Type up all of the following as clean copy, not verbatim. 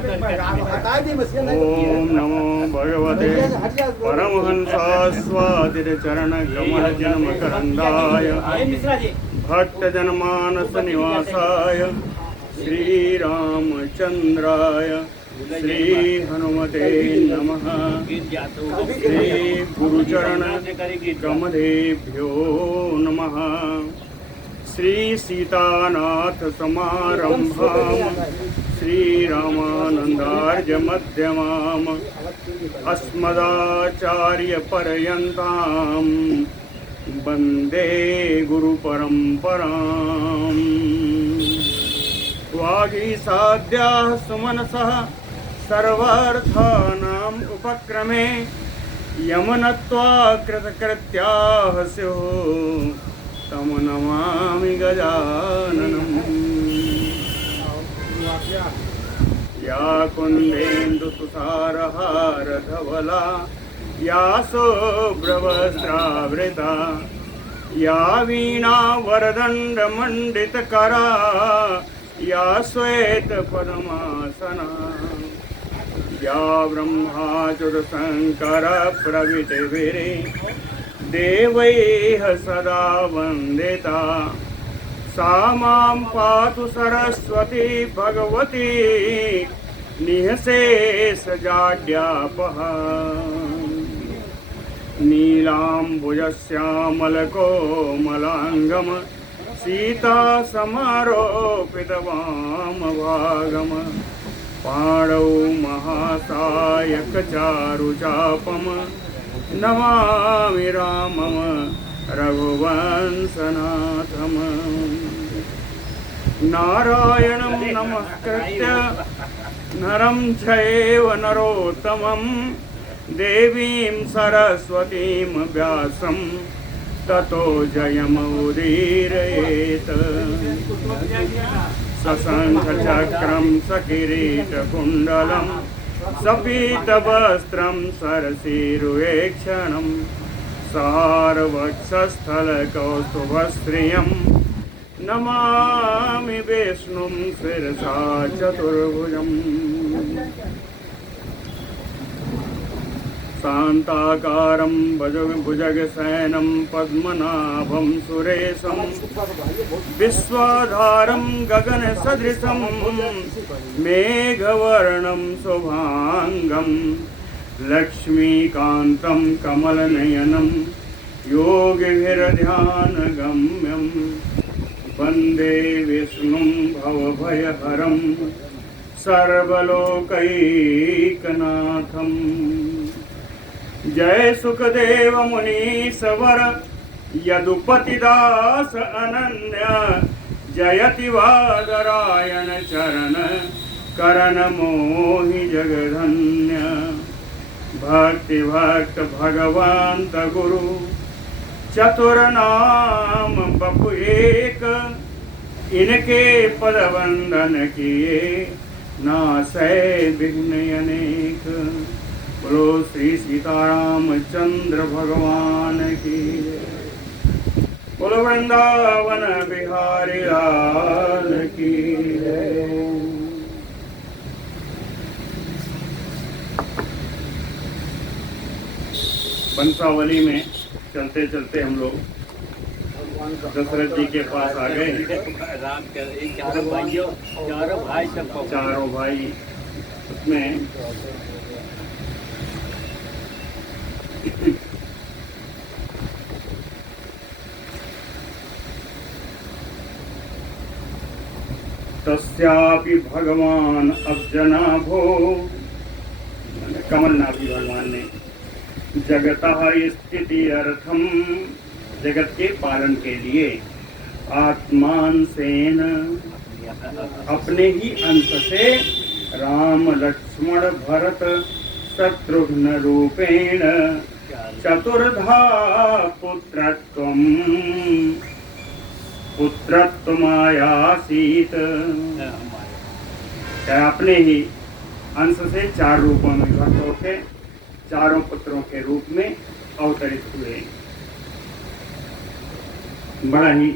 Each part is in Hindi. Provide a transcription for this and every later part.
ओम नमो भगवते परमहंसास्वादिचरण कमल जन्मकरंदाय भक्तजनमानस निवासाय श्रीरामचंद्राय श्री हनुमते नमः। श्री गुरुचरण कमलेभ्यो नमः। श्री सीतानाथ समारंभां श्रीरामानंदार्य मध्यमाम् अस्मदाचार्यपर्यन्तां वन्दे गुरुपरम्पराम्। वागीसाद्याः सुमनसः सर्वार्थानाम् उपक्रमे यमनत्वा कृतकृत्याः स्युः तं नमामि गजाननम्। या कुन्देन्दुतुषारहारधवला या शुभ्रवस्त्रावृता या वीणावरदण्डमण्डितकरा या श्वेतपद्मासना या ब्रह्माच्युतशङ्करप्रभृतिभिः देवैः सदा वन्दिता सा मां पातु सरस्वती भगवती निःशेषजाड्यापहा। नीलाम्बुजश्यामलकोमलाङ्गम् सीतासमारोपितवामभागम् पाणौ महासायकचारुचापम् नमामि रामं रघुवंशनाथम्। नारायणं नमस्कृत्य नरं चैव नरोत्तमं देवीं सरस्वतीं व्यासं ततो जयमुदीरयेत्। सशङ्खचक्रं सकिरीटकुण्डलं सपीतवस्त्रं सरसीरुहेक्षणं सारवक्षस्थलकौस्तुभश्रियं नमामि विष्णुं शिरसा चतुर्भुजम्। शान्ताकारं भुजगशयनं पद्मनाभं सुरेशं विश्वाधारं गगनसदृशं मेघवर्णं शुभाङ्गं लक्ष्मीकान्तं कमलनयनं योगिभिर्ध्यानगम्यं वन्दे विष्णुं भवभयहरं सर्वलोकैकनाथम्। जय सुखदेव मुनीश्वर यदुपतिदास अनन्य जयति वादरायण चरण करण मोहि जगधन्य। भक्ति भक्त भगवंत गुरु चतुर नाम बपु एक इनके पद वंदन किए नासै विघ्न अनेक। बोलो श्री सीतारामचंद्र भगवान की जय। बोलो वृंदावन बिहारी लाल की जय। बंसावली में चलते चलते हम लोग दशरथ जी के पास आ गए। चारों भाई उसमें तस्यापि भगवान अब्जनाभो कमलनाथी भगवान ने जगतः स्थिति अर्थम जगत के पालन के लिए आत्मान सेन अपने ही अंश से राम लक्ष्मण भरत शत्रुघ्न रूपेण चतुर्धा पुत्रत्वमायासीत। अपने ही अंश से चार रूपों में विभक्त होकर चारों पुत्रों के रूप में अवतरित हुए। बड़ा ही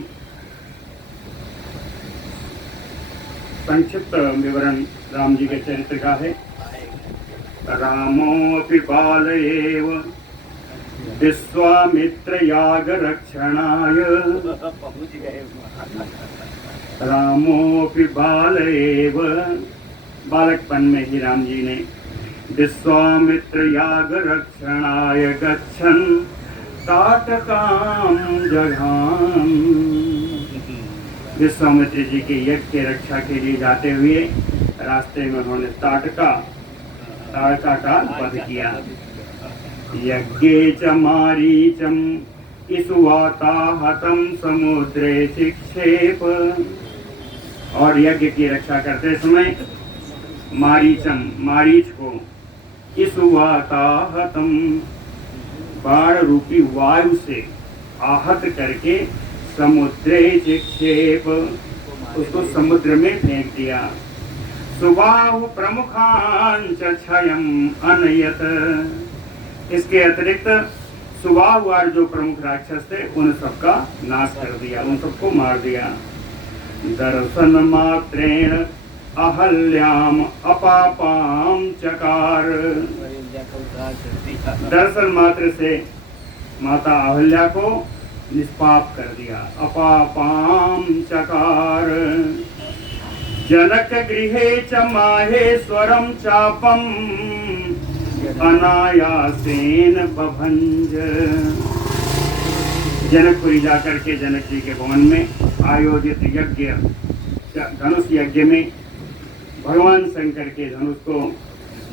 संक्षिप्त विवरण राम जी के चरित्र का है। रामोऽपि बाल एव विश्वामित्र याग रक्षणाय। रामोऽपि बाल एव, बालकपन में ही राम जी ने विश्वामित्र याग रक्षणाय गच्छन् ताटकां जघान। विश्वामित्र जी के यज्ञ की रक्षा के लिए जाते हुए रास्ते में उन्होंने ताटका का वध किया। यज्ञे च मारीचम इसुवाताहतं समुद्रे शिक्षेप। और यज्ञ की रक्षा करते समय मारीच को इसुवाताहतं बाण रूपी वायु से आहत करके समुद्रे शिक्षेप, उसको समुद्र में फेंक दिया। सुबाहु प्रमुखान च क्षयं अनयत। इसके अतिरिक्त सुबाहु और जो प्रमुख राक्षस थे उन सबका नाश कर दिया, उन सबको मार दिया। दर्शन मात्रेण अहल्याम अपापाम चकार। दर्शन मात्र से माता अहल्या को निष्पाप कर दिया। अपापाम चकार। जनक गृहे च माहेश्वरम चापम अनायासेन बभंज। जनकपुरी जाकर के जनक जी के भवन में आयोजित यज्ञ, धनुष यज्ञ में भगवान शंकर के धनुष को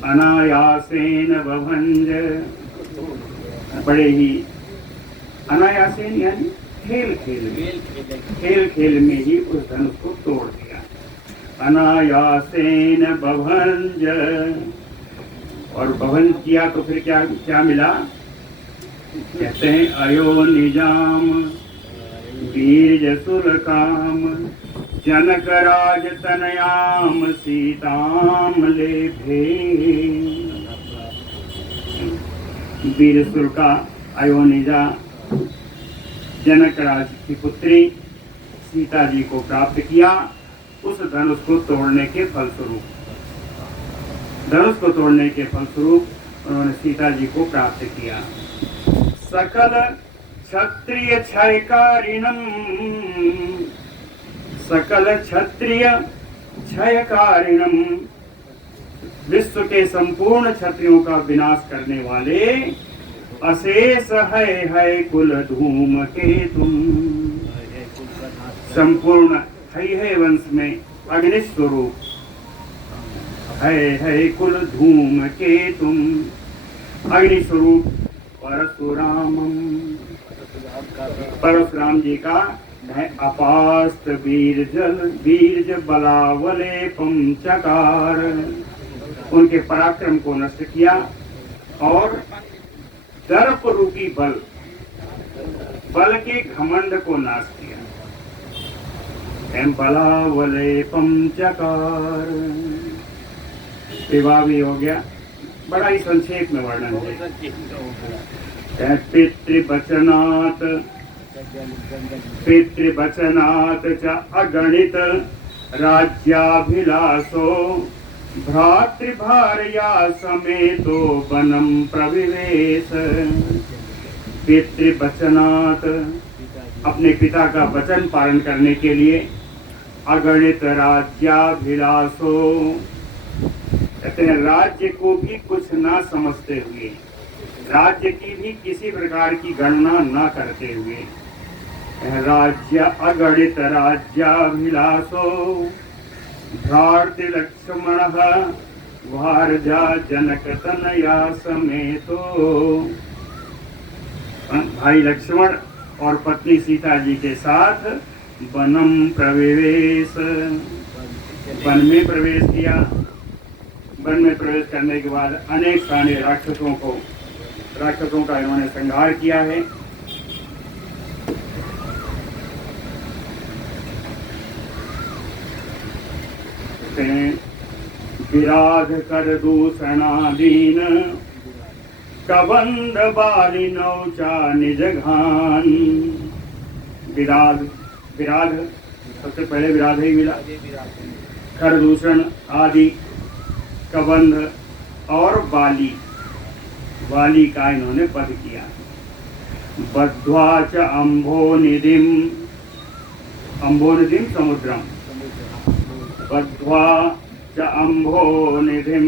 अनायासेन बभंज, बड़े ही अनायासेन यानी खेल खेल में ही उस धनुष को तोड़ दिया। अनायासेन बभंज। और बभंज किया तो फिर क्या मिला? कहते हैं अयो निजाम वीर्यसुर काम जनक राज तनयाम सीताम लेभे। वीरसुर का अयोनिजा जनक राज की पुत्री सीता जी को प्राप्त किया। उस धनुष को तोड़ने के फलस्वरूप उन्होंने सीता जी को प्राप्त किया। सकल क्षत्रिय क्षयकारिणम, विश्व के संपूर्ण क्षत्रियों का विनाश करने वाले अशेष है कुल धूम के तुम। संपूर्ण है वंश में अग्नि स्वरूप है कुल धूम के तुम। अग्नि स्वरूप परशुराम जी का है अपास्त बीरज बलावलेपम चकार। उनके पराक्रम को नष्ट किया और दर्प रूपी बल के घमंड को नाश किया। बलावलेपम चकार। विवाह भी हो गया, बड़ा ही संक्षेप में वर्णन है। पितृवचनात् च अगणित राज्याभिलाषो भ्रातृभार्या समेतो वनम प्रविवेश। पितृवचनात्, अपने पिता का वचन पालन करने के लिए अगणित राज्याभिलाषो, कहते हैं राज्य को भी कुछ ना समझते हुए, राज्य की भी किसी प्रकार की गणना न करते हुए, राज्य अगणित राज्याभिलाषो भ्रातृ लक्ष्मणः भारजा जनक तनया समेतो। भाई लक्ष्मण और पत्नी सीता जी के साथ वनम प्रविवेश, वन में प्रवेश किया। वन में प्रवेश करने के बाद अनेक सारे राक्षसों का इन्होंने संहार किया है। विराध कर दूषणादीन कबंध बाली नौचा निज घान। विराध सबसे पहले विराध ही मिला। खरदूषण आदि कबंध और वाली का इन्होंने वध किया। बद्ध्वा च अम्भोनिधिम समुद्रम, बद्ध्वा च अम्भोनिधिम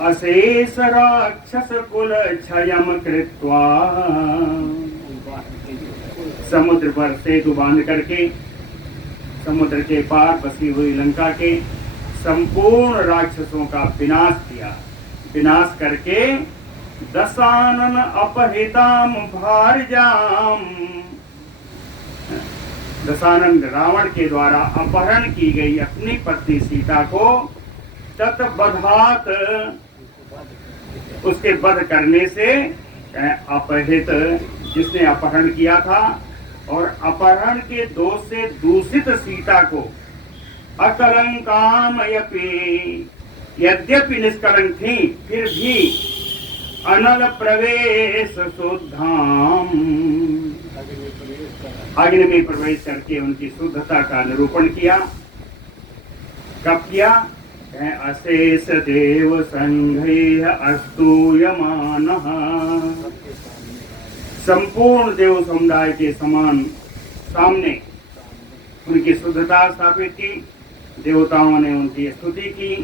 अशेष राक्षस कुल क्षयम कृत्वा, समुद्र पर सेतु बांध करके समुद्र के पार बसी हुई लंका के संपूर्ण राक्षसों का विनाश किया। विनाश करके दशानन अपहृताम भारजाम, दशानन रावण के द्वारा अपहरण की गई अपनी पत्नी सीता को तत्वधात, उसके वध करने से अपहृत, जिसने अपहरण किया था और अपहरण के दोष से दूषित सीता को अकलंकाम यद्यपि निष्कलंक थी फिर भी अनल प्रवेश शुद्धाम, अग्नि में प्रवेश करके उनकी शुद्धता का निरूपण किया। कब किया? अशेष देव संघैः अस्तूयमानः, संपूर्ण देव समुदाय के समान सामने उनकी शुद्धता स्थापित की। देवताओं ने उनकी स्तुति की।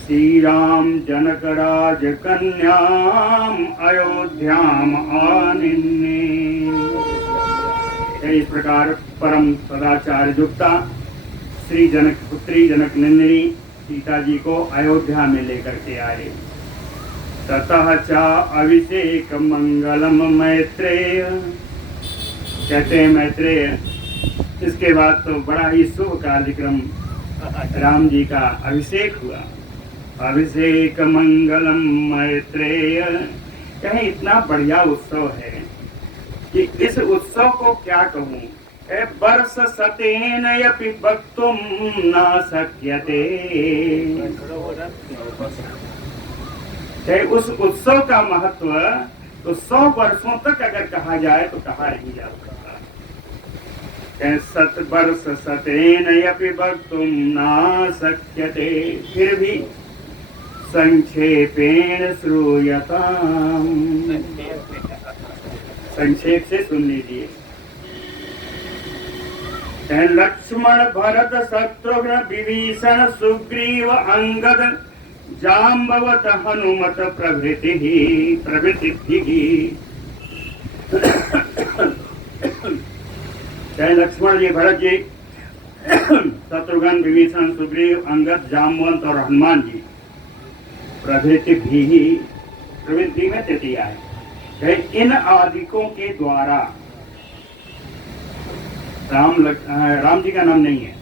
श्री राम जनक राज कन्याम अयोध्याम आनिन्ने, इस प्रकार परम सदाचार युक्ता श्री जनक पुत्री जनक नंदिनी सीता जी को अयोध्या में लेकर के आए। ततः चा अभिषेक मंगलम मैत्रेय, कहते हैं मैत्रेय, इसके बाद तो बड़ा ही शुभ कार्यक्रम राम जी का अभिषेक हुआ। अभिषेक मंगलम मैत्रेय, कहीं इतना बढ़िया उत्सव है कि इस उत्सव को क्या कहूँ, वर्ष सतेन यपि वक्तुम न शक्यते, उस उत्सव का महत्व तो 100 वर्षों तक अगर कहा जाए तो कहा नहीं जा सकता। वर्ष सतेन यपि वक्तुम न शक्यते, फिर भी संक्षेपेण श्रूयताम, संक्षेप से सुन लीजिए। लक्ष्मण भरत शत्रुघ्न विभीषण सुग्रीव अंगद जाम्बवत हनुमत प्रभृति चाहे लक्ष्मण जी, भरत जी, शत्रुघ्न विभीषण सुग्रीव अंगद जाम्बवत और हनुमान जी, प्रभृति में तृतीया है। इन आदिकों के द्वारा राम जी का नाम नहीं है,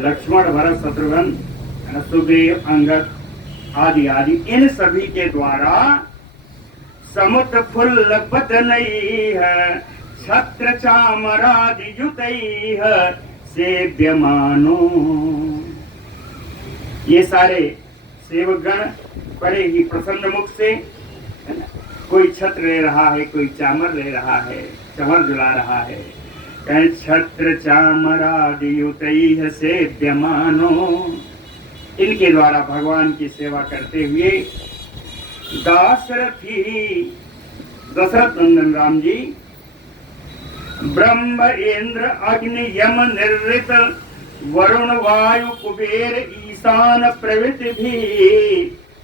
लक्ष्मण भरत शत्रुघ्न सुग्रीव अंगद आदि आदि, इन सभी के द्वारा समुद्र फुल बदनैः छत्र चामरादि युतैः सेव्यमानो, ये सारे सेवकगण बड़े ही प्रसन्न मुख से, कोई छत्र ले रहा है, कोई चामर ले रहा है, चमर जला रहा है। छत्र चामरादि युतैः सेव्यमानो, इनके द्वारा भगवान की सेवा करते हुए दशरथ नंदन राम जी ब्रह्म इंद्र अग्नि यम निर्ऋत वरुण वायु कुबेर ईशान प्रभृति भी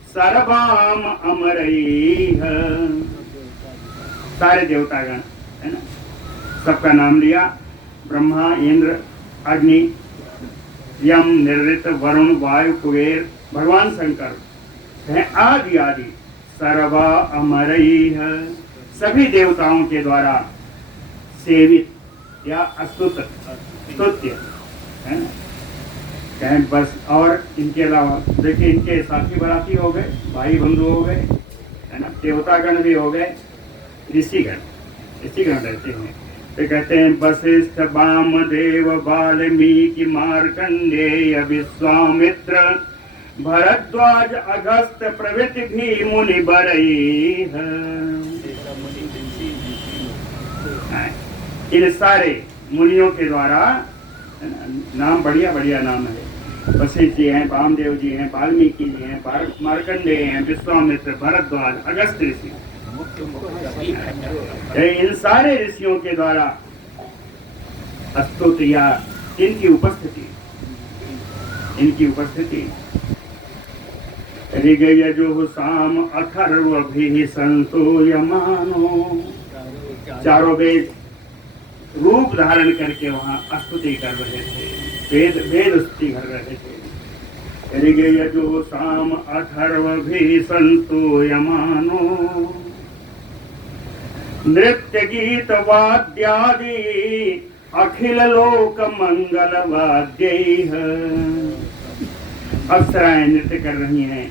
सर्वाम अमरैः, सारे देवतागण है ना, सबका नाम लिया। ब्रह्मा इंद्र अग्नि यम निर्ऋत वरुण वायु कुबेर भगवान शंकर हैं आदि आदि, सर्वा अमरैः, सभी देवताओं के द्वारा सेवित या स्तुत्य है ना, कहें बस। और इनके अलावा देखिए, इनके साथी बराती हो गए, भाई बंधु हो गए है ना, देवतागण भी हो गए, ऋषिगण रहते हैं। तो कहते हैं वशिष्ठ वामदेव वाल्मीकि मार्कंडेय विश्वामित्र भरद्वाज अगस्त्य प्रभृति भी मुनि बरैः, इन सारे मुनियों के द्वारा, नाम बढ़िया नाम है, वशिष्ठ जी हैं, वामदेव जी हैं, वाल्मीकि जी हैं, मार्कंडेय हैं, विश्वामित्र, भरद्वाज, अगस्त ऋषि। इन सारे ऋषियों के द्वारा स्तुति या इनकी उपस्थिति ऋग यजुः साम अथर्व भी संसूयमानो, चारों वेद रूप धारण करके वहां स्तुति कर रहे थे, वेद स्तुति कर रहे थे। ऋग यजुः साम अथर्व भी संसूयमानो, नृत्य गीत वाद्यादि अखिल लोक मंगल वाद्यैः। अप्सराएं नृत्य कर रही हैं,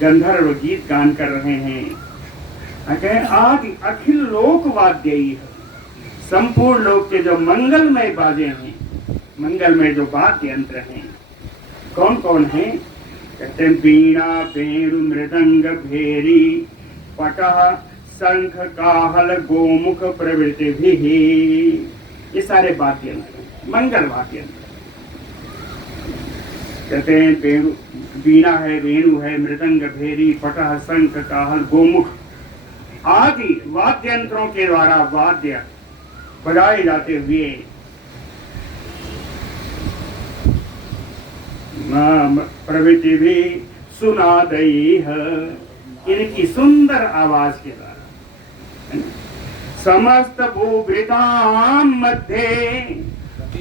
गंधर्व गीत गान कर रहे हैं। आदि अखिल लोक वाद्यैः, संपूर्ण लोक के जो मंगलमय बाजे हैं, मंगलमय जो वाद्य यंत्र हैं, कौन कौन हैं? कहते हैं वीणा, वेणु, मृदंग, भेरी, पटह, शंख, काहल, गोमुख प्रभृति भी, ये सारे वाद्य यंत्र, मंगल वाद्य यंत्र। कहते हैं वेणु, वीणा है, वेणु है, मृदंग, भेरी, पटह, शंख, काहल, गोमुख आदि वाद्य यंत्रों के द्वारा वाद्य बजाए जाते हुए प्रवृत्ति भी सुनादई है, इनकी सुंदर आवाज के द्वारा समस्त भूभृताम मध्य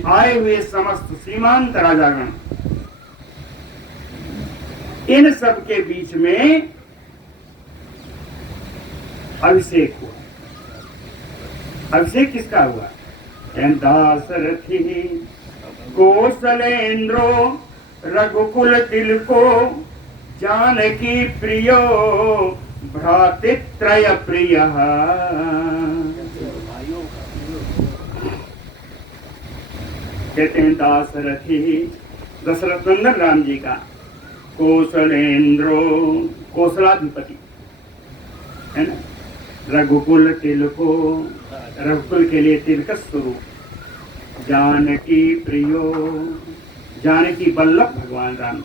आए हुए समस्त सीमांत राजागण, इन सब के बीच में अभिषेक हुआ। अभिषेक किसका हुआ? दासरथी कौशलेन्द्रो रघुकुल तिलको जानकी प्रियो भ्रातृत्रय प्रिय। कहते हैं दासरथी दशरथ नंदन राम जी का, कौशलेन्द्रो कौशलाधिपति है ना, रघुकुल तिलको रघुकुल के लिए तिलक स्वरूप, जानकी प्रियो जानकी वल्लभ भगवान राम,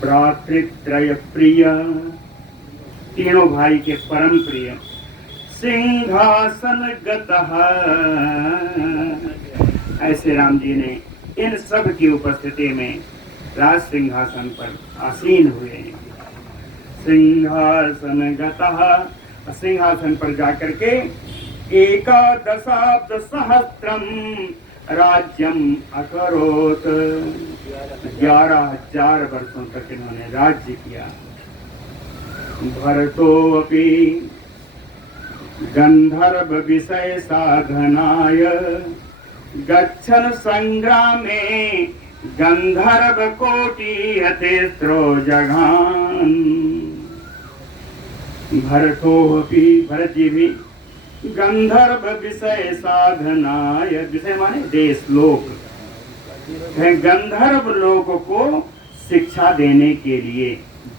भ्रातृत्रय प्रिय तीनों भाई के परम प्रिय, सिंहासन गतः, ऐसे राम जी ने इन सब की उपस्थिति में राज सिंहासन पर आसीन हुए। सिंहासन गतः, सिंहासन पर जाकर के 11 सहस्त्रम राज्यम अकरोत, 11,000 वर्षों तक इन्होंने राज्य किया। भरतो अपि गंधर्व विषय साधनाय गच्छन संग्रामे गंधर्व कोटि हतेस्त्रो जघान। भरतो अपि, भरत जी भी गंधर्व विषय साधनाय, विषय माने देश लोक, गंधर्व लोक को शिक्षा देने के लिए,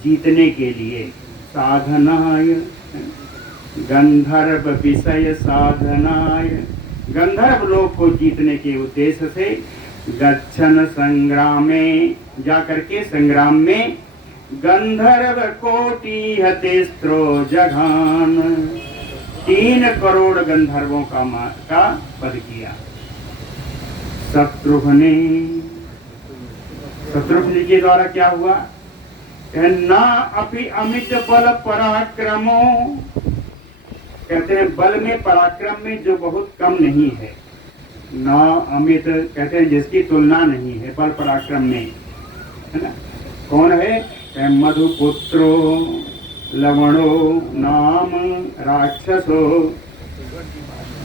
जीतने के लिए, साधनाय गंधर्व विषय साधनाय, गंधर्व लोक को जीतने के उद्देश्य से गच्छन संग्राम में, जाकर के संग्राम में, गंधर्व कोटि हतेस्त्रो जघान, 3 करोड़ गंधर्वों का वध किया। शत्रुघ्न के द्वारा क्या हुआ? ना अपि अमित बल पराक्रमो, कहते हैं बल में पराक्रम में जो बहुत कम नहीं है, ना अमित कहते हैं जिसकी तुलना नहीं है बल पराक्रम में, है ना। कौन है? मधुपुत्रो लवणो नाम राक्षसो,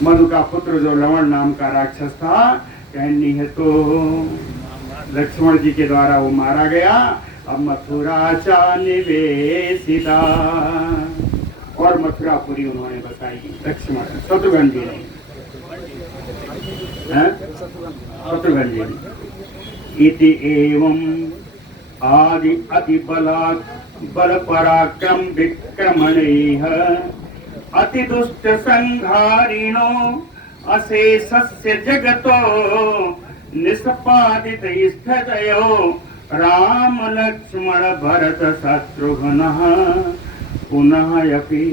मधु का पुत्र जो लवण नाम का राक्षस था, कहनी है तो लक्ष्मण जी के द्वारा वो मारा गया। अब मथुरा चा निवेशिता, और मथुरापुरी उन्होंने बताई लक्ष्मण, शत्रुघ्न जी ने, शत्रुघ्न जी ने। इति एवं आदि अति बल पराक्रम विक्रमणैः अति दुष्ट संहारिणो अशेषस्य जगतो निष्पादित स्थितयो राम लक्ष्मण भरत शत्रुघ्नः पुनः अपि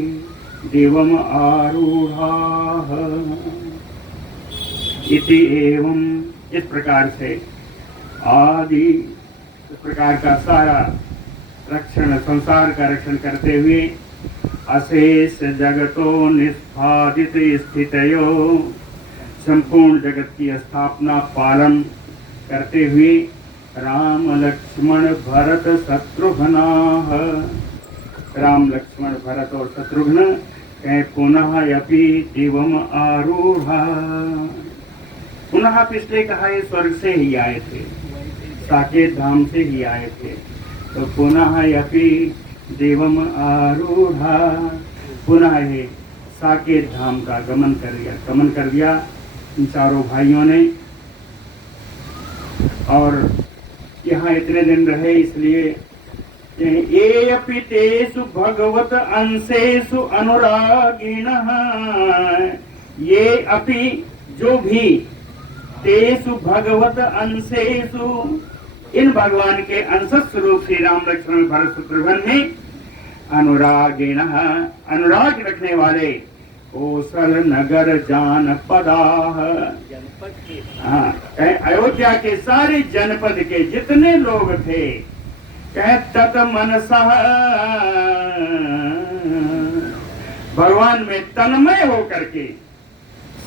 दिवम आरूढ़ाः। इति एवं इस प्रकार से आदि इस प्रकार का सारा रक्षण, संसार का रक्षण करते हुए अशेष जगतो निष्पादित स्थितयो, संपूर्ण जगत की स्थापना पालन करते हुए राम लक्ष्मण भरत शत्रुघ्नाः, राम लक्ष्मण भरत और शत्रुघ्न पुनः अपि दिवम आरूढ़ा। पुनः पिछले कहा ये स्वर्ग से ही आए थे, साकेत धाम से ही आए थे, तो पुनः अपि दिवम आरूढ़ा, पुनः ये साकेत धाम का गमन कर दिया इन चारों भाइयों ने। और यहाँ इतने दिन रहे इसलिए ये अपि तेषु भगवत अंशेषु अनुरागिणः, ये अपि जो भी तेषु भगवत अंशेषु, इन भगवान के अंश स्वरूप श्री राम लक्ष्मण भरत शत्रुघ्न में अनुरागिणः, अनुराग रखने वाले कौशल नगर जानपदाः, अयोध्या के सारे जनपद के जितने लोग थे तत मनसः, भगवान में तन्मय होकर के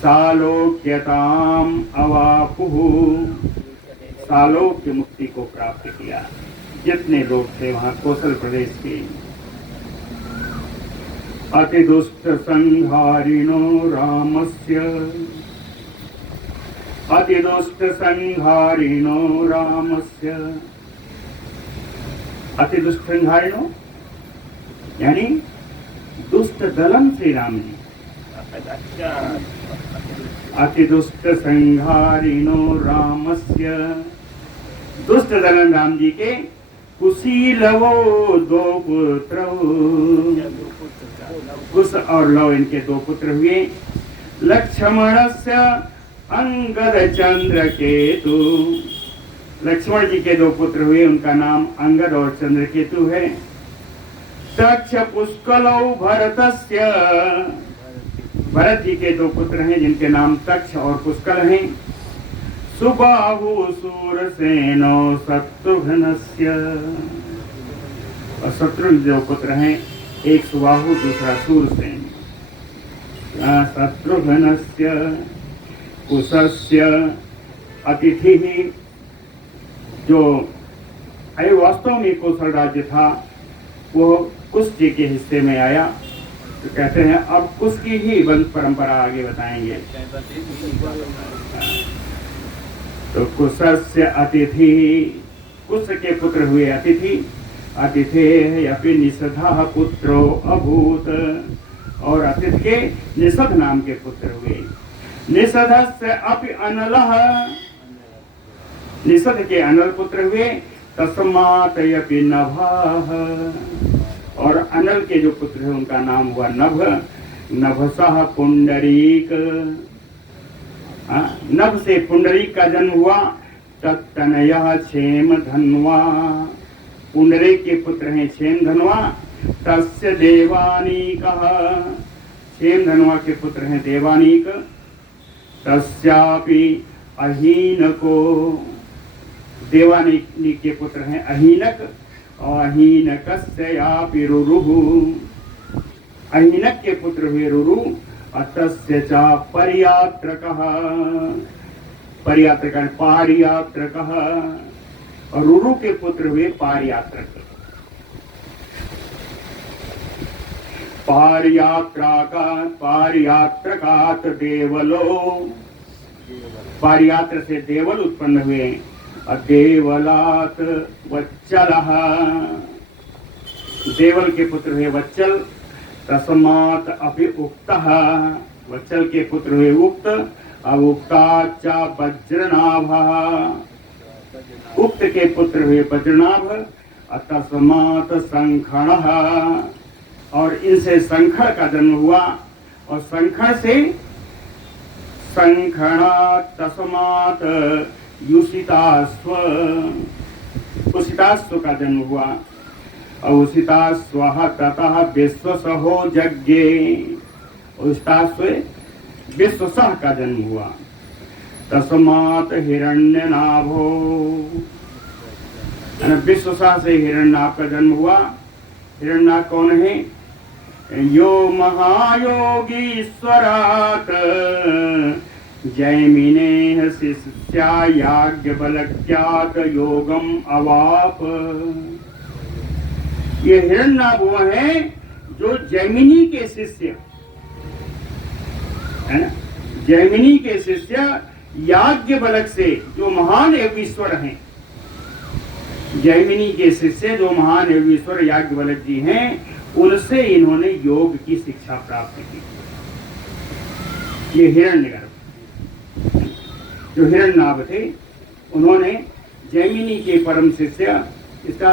सालोक्यताम अवापुः, सालोक्य मुक्ति को प्राप्त किया। जितने लोग थे वहां कौशल प्रदेश के। अति दुष्ट संहारिणो रामस्य, अति दुष्ट संहारिणो रामस्य, अति दुष्ट संहारिणो यानी दुष्ट दलन श्री राम जी, अति दुष्ट संहारिणो रामस्य, दुष्ट दलन राम जी के कुशीलवो दो पुत्र, कुश और लव इनके दो पुत्र हुए। लक्ष्मणस्य अंगद चंद्र केतु, लक्ष्मण जी के दो पुत्र हुए, उनका नाम अंगद और चंद्रकेतु है। तक्ष पुष्कलौ भरतस्य, भरत जी के दो पुत्र हैं जिनके नाम तक्ष और पुष्कल हैं। सुबाहु सूरसेनो शत्रुघ्नस्य, और शत्रुघ्न जो पुत्र हैं, एक सुबाहु दूसरा सूरसेन। शत्रुघ्नस्य कुशस्य अतिथि, जो वास्तव में कौशल राज्य था वो कुश जी के हिस्से में आया। तो कहते हैं अब कुश की ही वंश परंपरा आगे बताएंगे। तो कुशस्य अतिथि, कुश के पुत्र हुए अतिथि। अतिथे अपि निषधः पुत्रो अभूत, और अतिथि के निषध नाम के पुत्र हुए। निषधस्य अपि अनलः, निषद के अनल पुत्र हुए। तस्मात् अपि नभः, और अनल के जो पुत्र है उनका नाम हुआ नभ। नभसः पुंडरीक, नभ से पुंडरीक का जन्म हुआ। तत्तनयः क्षेम धन्वा, पुंडरीक के पुत्र हैं क्षेम धनवा। तस्य देवानीकः, क्षेम धनवा के पुत्र हैं देवानीक। तस्यापि अहीनको, देवानीक के पुत्र हैं अहीनक। और अहीनकस्यापि रुरुः, अहीनक के पुत्र हुए रुरु। अतस्य च परियात्रकः, परियात्रक पारियात्रकः, और रुरु के पुत्र हुए पारियात्रक। पारियात्रकात् देवलो, पारियात्र से देवल उत्पन्न हुए। देवलात् वच्चलः, देवल के पुत्र हुए वच्चल। तस्मात् अपि उक्तः, वच्चल के पुत्र हुए उक्त। अब उक्ताच्च वज्रनाभः, उक्त के पुत्र हुए वज्रनाभ। तस्मात् शंखणः, और इनसे शंखण का जन्म हुआ। और शंखण से शंखणा तस्मात् युषितास्व, उसितास्व का जन्म हुआ और उसितास्व ततः विश्वसहो यज्ञे, उसितास्व विश्वसह का जन्म हुआ। तस्मात् हिरण्यनाभो, विश्वसह से हिरण्यनाभ का जन्म हुआ। हिरण्यनाभ कौन है? यो महायोगीश्वरात् जैमिनेह शिष्या याज्ञवल्क्यात् योगम अवाप। ये हिरण्यनाभ वो है जो जैमिनी के शिष्य है ना, जैमिनी के शिष्य याज्ञवल्क्य से, जो महान योगीश्वर हैं, जैमिनी के शिष्य जो महान योगीश्वर याज्ञवल्क्य जी हैं, उनसे इन्होंने योग की शिक्षा प्राप्त की। ये हिरण्यगर्भ जो हिरण्यनाभ थे, उन्होंने जैमिनी के परम शिष्य, इसका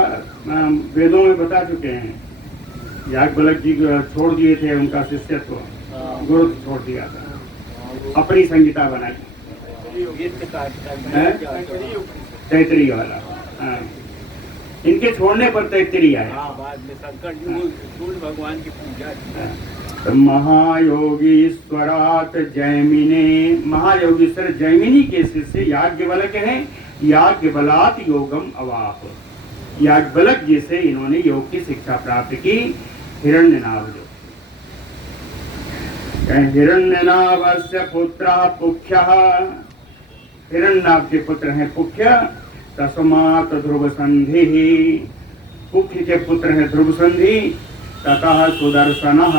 वेदों में बता चुके हैं। याज्ञवल्क्य जी छोड़ दिए थे उनका शिष्यत्व, गुरु छोड़ दिया था, अपनी संहिता बनाई, तैतरीय वाला। इनके छोड़ने पर तैतरीय आया। भगवान की पूजा। महायोगीश्वरात जैमिने, महायोगीश्वर जैमिनी के शिष्य याज्ञवल्क्य हैं। याज्ञवलात् योगम अवाप, याज्ञवल्क्य जी से इन्होंने योग की शिक्षा प्राप्त की। हिरण्यनाभ जो हिरण्यनाभस्य पुत्रः पुख्यः, हिरण्यनाभ के पुत्र हैं पुख्य। तस्मात् ध्रुवसन्धिः, पुख्य के पुत्र हैं ध्रुवसन्धि। ततः सुदर्शनः,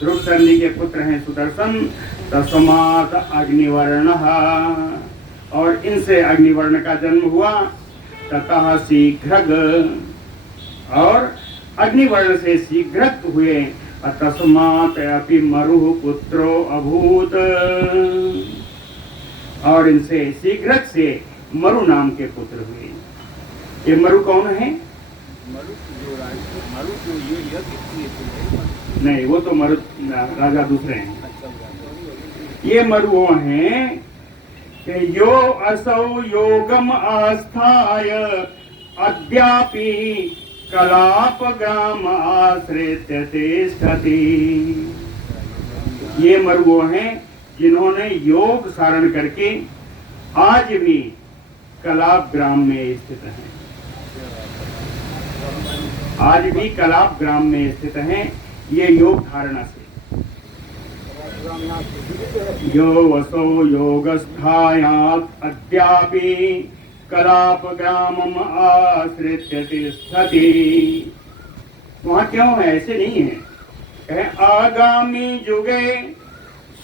ध्रुवसन्धि के पुत्र हैं सुदर्शन। तस्मात् अग्निवर्णः, और इनसे अग्निवर्ण का जन्म हुआ। ततः शीघ्रग, और अग्निवर्ण से शीघ्रक हुए। तस्मात् अपि मरुः पुत्रो अभूत, और इनसे शीघ्रक से मरु नाम के पुत्र हुए। ये मरु कौन है? नहीं, वो तो मरु राजा दूसरे हैं। ये मरु वो हैं कि यो असौ योगम आस्थाय अद्यापि कलाप ग्राम आश्रित्य तिष्ठति। ये मरु वो हैं जिन्होंने योग धारण करके आज भी कलाप ग्राम में स्थित हैं, आज भी कलाप ग्राम में स्थित हैं, ये योग धारणा से। यो वसो योगस्थायात् अद्यापि कलाप ग्रामम आश्रित्य तिष्ठति। वहाँ क्यों है? ऐसे नहीं है। आगामी युगे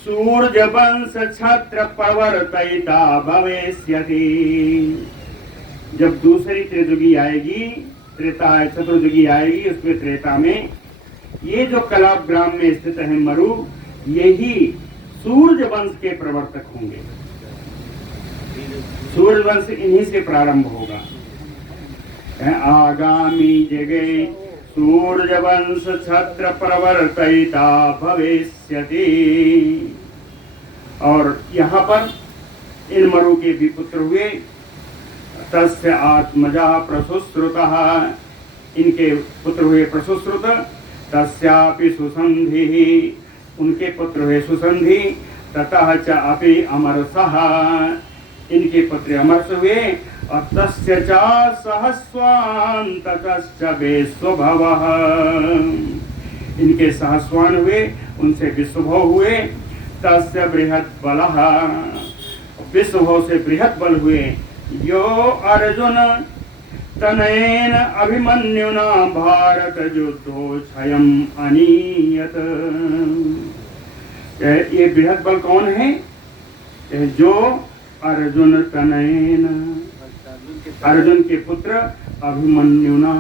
सूर्य वंश छत्र प्रवर्तयिता भविष्यति। जब दूसरी त्रिजुगी आएगी, त्रेता चतुर्जुगी आएगी, उसमें त्रेता में ये जो कलाप ग्राम में स्थित है मरु, यही सूर्य वंश के प्रवर्तक होंगे। सूर्य वंश इन्हीं से प्रारंभ होगा। आगामी जगे सूर्य वंश छत्र प्रवर्तयिता भविष्यति। और यहाँ पर इन मरु के भी पुत्र हुए। तस्य आत्मजा प्रसुश्रुतः, इनके पुत्र हुए प्रसुश्रुत। तस्यापि सुसंधिः, उनके पुत्र हुए सुसंधि। ततः च अपि अमरसः, इनके पुत्र अमरस हुए। और तस्य च सहस्वान् ततश्च विश्वभवः, इनके सहस्वान हुए, उनसे विश्वभव हुए। तस्य बृहत् बलः, विश्वभव से बृहत् बल हुए। यो अर्जुन तनयेन अभिमन्युना भारत युद्धो क्षयम् अनीयत। ये बृहत् बल कौन है? जो अर्जुन तनयेन, अर्जुन के पुत्र अभिमन्युना,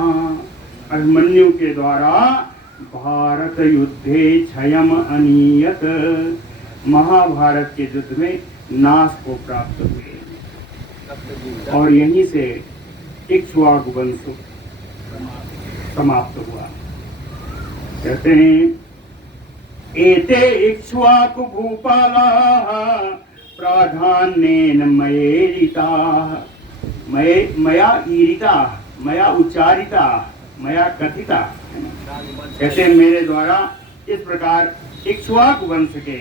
अभिमन्यु के द्वारा भारत युद्धे क्षयम् अनीयत, महाभारत के युद्ध में नाश को प्राप्त हुए। और यहीं से इक्ष्वाकु वंश समाप्त हुआ। कहते हैं एते इक्ष्वाकु भूपालाः प्राधान्येन मयेरिताः। मया ईरिता, मया उच्चारिता, मया कथिता। कहते हैं मेरे द्वारा इस प्रकार इक्ष्वाकु वंश के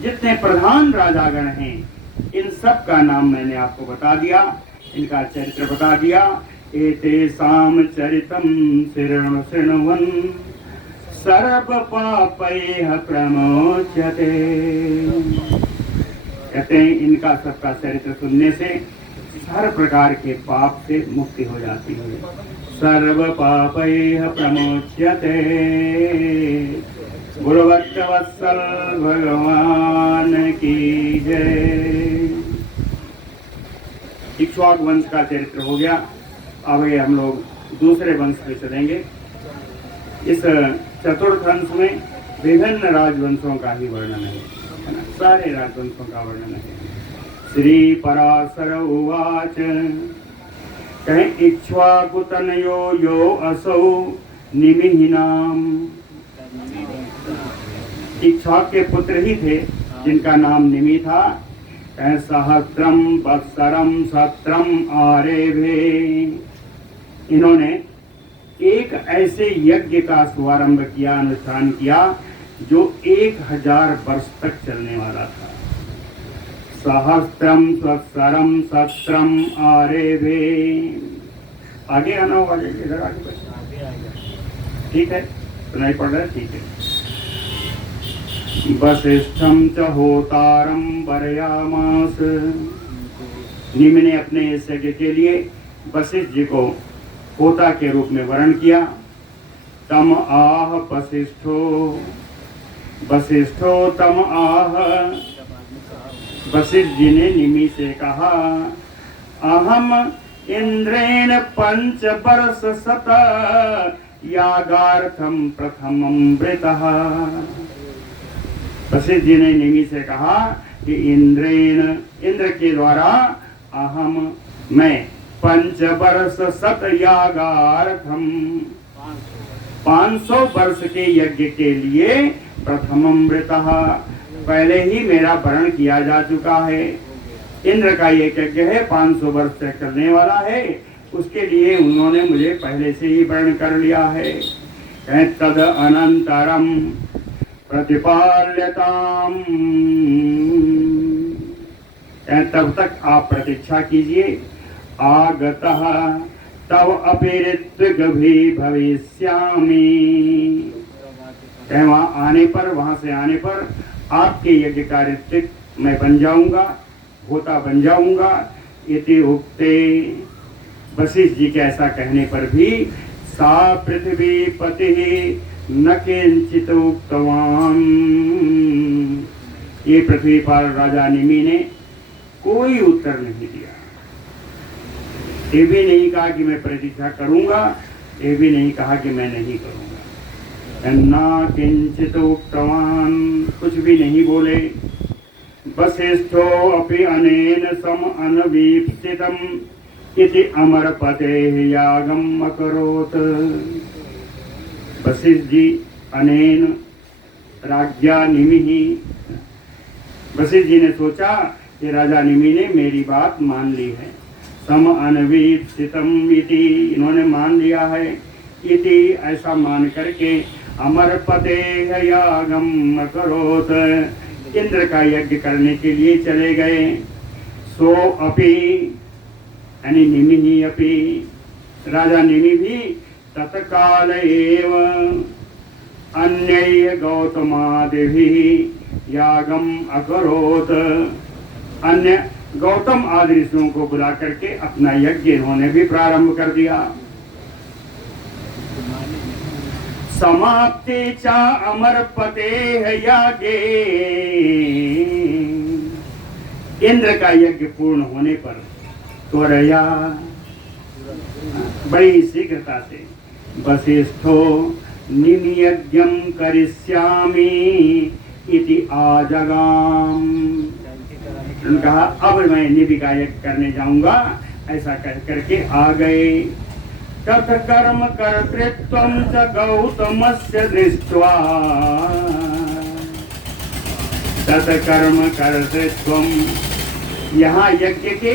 जितने प्रधान राजागण हैं इन सब का नाम मैंने आपको बता दिया, इनका चरित्र बता दिया। एतेषां चरितं शृण्वन् सर्व पापैः प्रमोच्यते। कहते हैं इनका सबका चरित्र सुनने से हर प्रकार के पाप से मुक्ति हो जाती है। सर्व पापैः प्रमोच्यते। बोलो भक्तवत्सल भगवान की जय। इक्ष्वाकु वंश का चरित्र हो गया। अब ये हम लोग दूसरे वंश पे चलेंगे। इस चतुर्थ अंश में विभिन्न राजवंशों का ही वर्णन है ना, सारे राजवंशों का वर्णन है। श्री पराशर उवाच कहें इक्ष्वाकु तनयो यो असौ निमिहिनाम। इक्ष्वाकु के पुत्र ही थे जिनका नाम निमि था। कहें सहस्त्रम वत्सरम सत्रम आरेभे। इन्होंने एक ऐसे यज्ञ का शुभारंभ किया, अनुष्ठान किया जो 1000 वर्ष तक चलने वाला था। सहस्त्रम वत्सरम सत्रम आरेभे। आगे आना होगा, इधर आगे ठीक है, सुनाई पड़ रहा है, ठीक है। वसिष्ठम च होतारम वरयामास। निमि ने अपने इस यज्ञ के लिए वशिष्ठ जी को होता के रूप में वरण किया। तम आह वसिष्ठो, वशिष्ठो तम आह। वशिष्ठ जी ने निमि से कहा अहम इंद्रेण 5 वर्ष सत यागार्थम प्रथमं वृतः। वशिष्ठ जी ने निमि से कहा कि इंद्र के द्वारा अहम मैं 5 वर्ष सत यागार्थम 500 वर्ष के यज्ञ के लिए प्रथमं वृतः पहले ही मेरा वरण किया जा चुका है। इंद्र का ये यज्ञ है 500 वर्ष तक चलने वाला है, उसके लिए उन्होंने मुझे पहले से ही वर्ण कर लिया है। तद अनंतरम प्रतिपाल्यताम। तब तक आप प्रतीक्षा कीजिए। आगतः तव अपि ऋत्विक भी भविष्यामि। वहां से आने पर आपके यज्ञ का ऋत्विक मैं बन जाऊंगा, होता बन जाऊंगा। इति उक्ते। वशिष्ठ जी के ऐसा कहने पर भी सा पृथ्वी पति न किंचित उक्तवान। ये पृथ्वी पर राजा निमि ने कोई उत्तर नहीं दिया। ये भी नहीं कहा कि मैं प्रतीक्षा करूंगा, ये भी नहीं कहा कि मैं नहीं करूंगा। न किंचित उक्तवान, कुछ भी नहीं बोले। वसिष्ठो अपि अनेन सम अनवीप्सितम इति अमरपतेः यागम अकरोत्। वशिष्ठ जी अनेन राज्ञा निमिहि। वशिष्ठ जी ने सोचा कि राजा निमि ने मेरी बात मान ली है। सम अनवीप्सितम इति, इन्होंने मान लिया है। इति, ऐसा मान करके अमरपतेः यागम अकरोत्, इंद्र का यज्ञ करने के लिए चले गए। सो अपि यानी निमि ही अपि, राजा निमि भी तत्काल एव अन्य गौतमादिभिः यागम अकरोत्। अन्य गौतम आदि ऋषियों को बुला करके अपना यज्ञ इन्होंने भी प्रारंभ कर दिया। समाप्ते चा अमरपतेः यागे। इंद्र का यज्ञ पूर्ण होने पर त्वरया, बड़ी शीघ्रता से, वसिष्ठो निमियज्ञं करिष्यामि इति आजगाम। कहा अब मैं निमि का यज्ञ करने जाऊंगा, ऐसा कह करके आ गए। तत् कर्म कर्तृत्वं च गौतमस्य दृष्ट्वा। तत् कर्म कर्तृत्वं, यहाँ यज्ञ के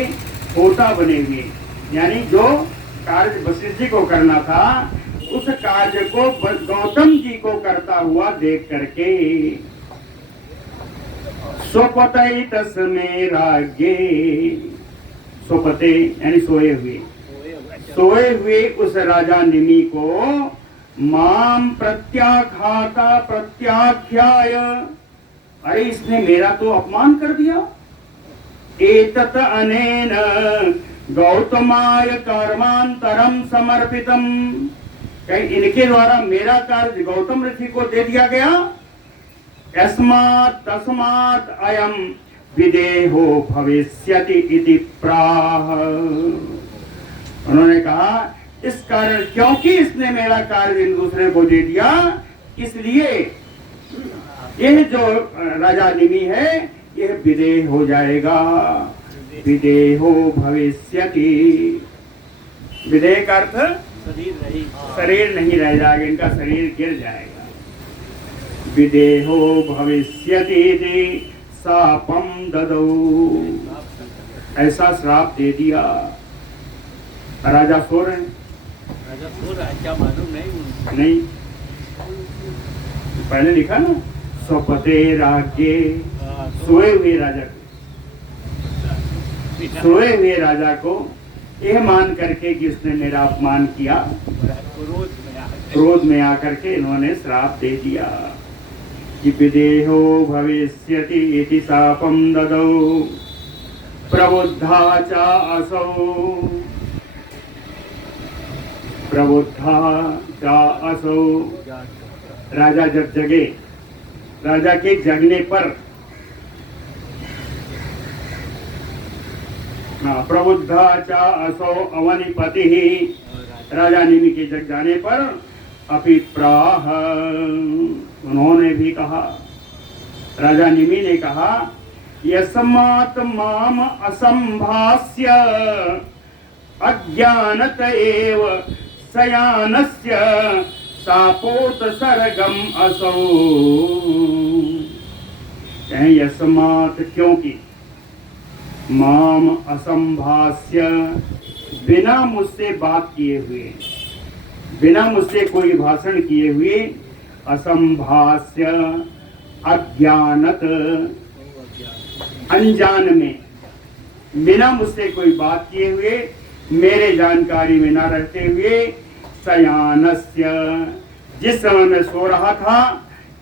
होता बने हुए यानी जो कार्य वशिष्ठ जी को करना था उस कार्य को गौतम जी को करता हुआ देख करके स्वपते तस्मे राज्ञे, स्वपते यानी सोए हुए उस राजा निमि को माम प्रत्याघाता प्रत्याख्याय, अरे इसने मेरा तो अपमान कर दिया। एतत अनेन गौतमाय कर्मांतरम समर्पितम, कहीं इनके द्वारा मेरा कार्य गौतम ऋषि को दे दिया गया। अस्मात् तस्मात् अयम विदेहो भविष्यति इति प्राह, उन्होंने कहा इस कारण, क्योंकि इसने मेरा कार्य दूसरे को दे दिया, इसलिए यह जो राजा निमि है यह विदेह हो जाएगा। विदेहो भविष्यति, विदेह का अर्थ शरीर नहीं रह जाएगा, इनका शरीर गिर जाएगा। विदेहो भविष्यति शापम ददौ, ऐसा श्राप दे दिया। राजा सो रहे हैं, क्या मालूम नहीं पहले लिखा ना, स्वपते राज्ञे, सोए हुए राजा को यह मान करके कि उसने मेरा अपमान किया, क्रोध में आकर के इन्होंने श्राप दे दिया कि विदेहो भविष्यति इति शापम ददौ प्रबुद्धा च असौ, राजा जब जगे, राजा के जगने पर, प्रबुद्धा च असौ अवनिपति, राजा निमि के जग जाने पर अपिप्राह, उन्होंने भी कहा, राजा निमि ने कहा यस्मात् माम असंभास्य अज्ञानत एव शयानस्य शापोत सर्गम असौ, यस्मात् क्योंकि, माम असंभास्य बिना मुझसे बात किए हुए, बिना मुझसे कोई भाषण किए हुए, असंभास्य अज्ञानत अनजान में, बिना मुझसे कोई बात किए हुए, मेरे जानकारी में न रहते हुए, शयानस्य जिस समय मैं सो रहा था,